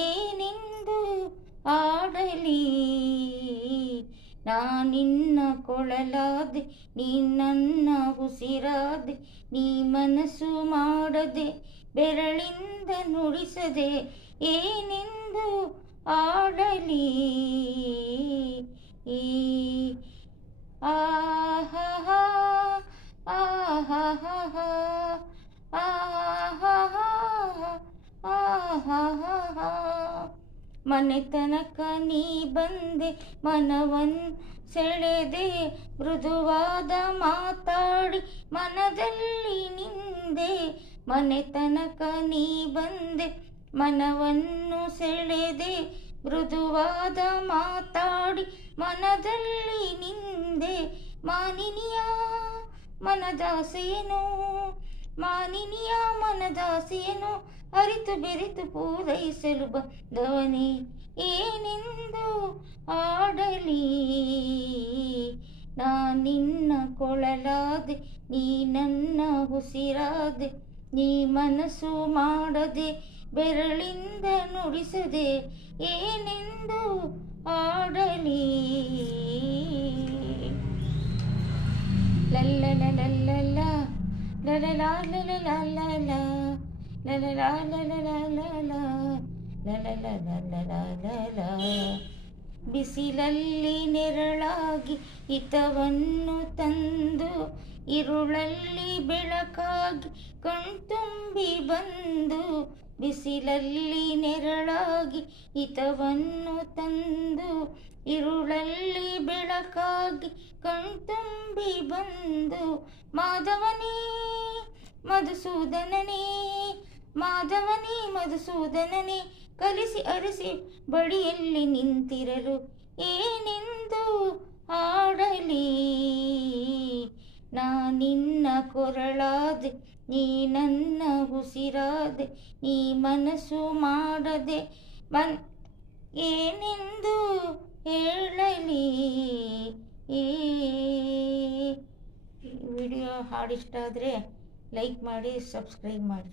ಏನೆಂದು ಆಡಲಿ. ನಾನಿನ್ನ ಕೊಳಲಾದೆ, ನೀ ನನ್ನ ಉಸಿರಾದೆ, ನೀ ಮನಸ್ಸು ಮಾಡದೆ, ಬೆರಳಿಂದ ನುಡಿಸದೆ, ಏನೆಂದು ಆಡಲಿ. ಈ ಆಹಾ ಆಹಾ ಆಹಾ ಆಹಾ. ಮನೆ ತನಕ ನೀ ಬಂದೆ, ಮನವನ್ನು ಸೆಳೆದೆ, ಮೃದುವಾದ ಮಾತಾಡಿ ಮನದಲ್ಲಿ ನಿಂದೆ. ಮನೆ ತನಕ ನೀ ಬಂದೆ, ಮನವನ್ನು ಸೆಳೆದೆ, ಮೃದುವಾದ ಮಾತಾಡಿ ಮನದಲ್ಲಿ ನಿಂದೆ. ಮಾನಿನಿಯ ಮನದಾಸೆಯೇನು, ಮಾನಿನಿಯ ಮನದಾಸೆಯೇನು, ಅರಿತು ಬೆರೆತು ಪೂರೈಸಲು ಬಂದವನೇ, ಏನೆಂದು ಆಡಲಿ. ನಾನಿನ್ನ ಕೊಳಲಾದೆ, ನೀ ನನ್ನ ಉಸಿರಾದೆ, ನೀ ಮನಸ್ಸು ಮಾಡದೆ, ಬೆರಳಿಂದ ನುಡಿಸದೆ, ಏನೆಂದು ಆಡಲಿ. ಲಲ್ಲಲ ಲಲ್ಲಲ ಲಲಲ ಲಲಲ ಬಿಸಿಲಲ್ಲಿ ನೆರಳಾಗಿ ಹಿತವನ್ನು ತಂದು, ಇರುಳಲ್ಲಿ ಬೆಳಕಾಗಿ ಕಣ್ತುಂಬಿ ಬಂದು. ಬಿಸಿಲಲ್ಲಿ ನೆರಳಾಗಿ ಹಿತವನ್ನು ತಂದು, ಇರುಳಲ್ಲಿ ಬೆಳಕಾಗಿ ಕಣ್ತುಂಬಿ ಬಂದು. ಮಾಧವನೇ ಮಧುಸೂದನನೇ, ಮಾಧವನೇ ಮಧುಸೂದನನೇ, ಕಲಿಸಿ ಅರಸಿ ಬಳಿಯಲ್ಲಿ ನಿಂತಿರಲು, ಏನೆಂದು ಆಡಲಿ. ನಾನಿನ್ನ ಕೊರಳಾದೆ, ನೀ ನನ್ನ ಉಸಿರಾದೆ, ನೀ ಮನಸ್ಸು ಮಾಡದೆ, ಏನೆಂದು ಹೇಳಲಿ. ಈ ವಿಡಿಯೋ ಹಾಡಿಷ್ಟ ಆದರೆ ಲೈಕ್ ಮಾಡಿ, ಸಬ್ಸ್ಕ್ರೈಬ್ ಮಾಡಿ.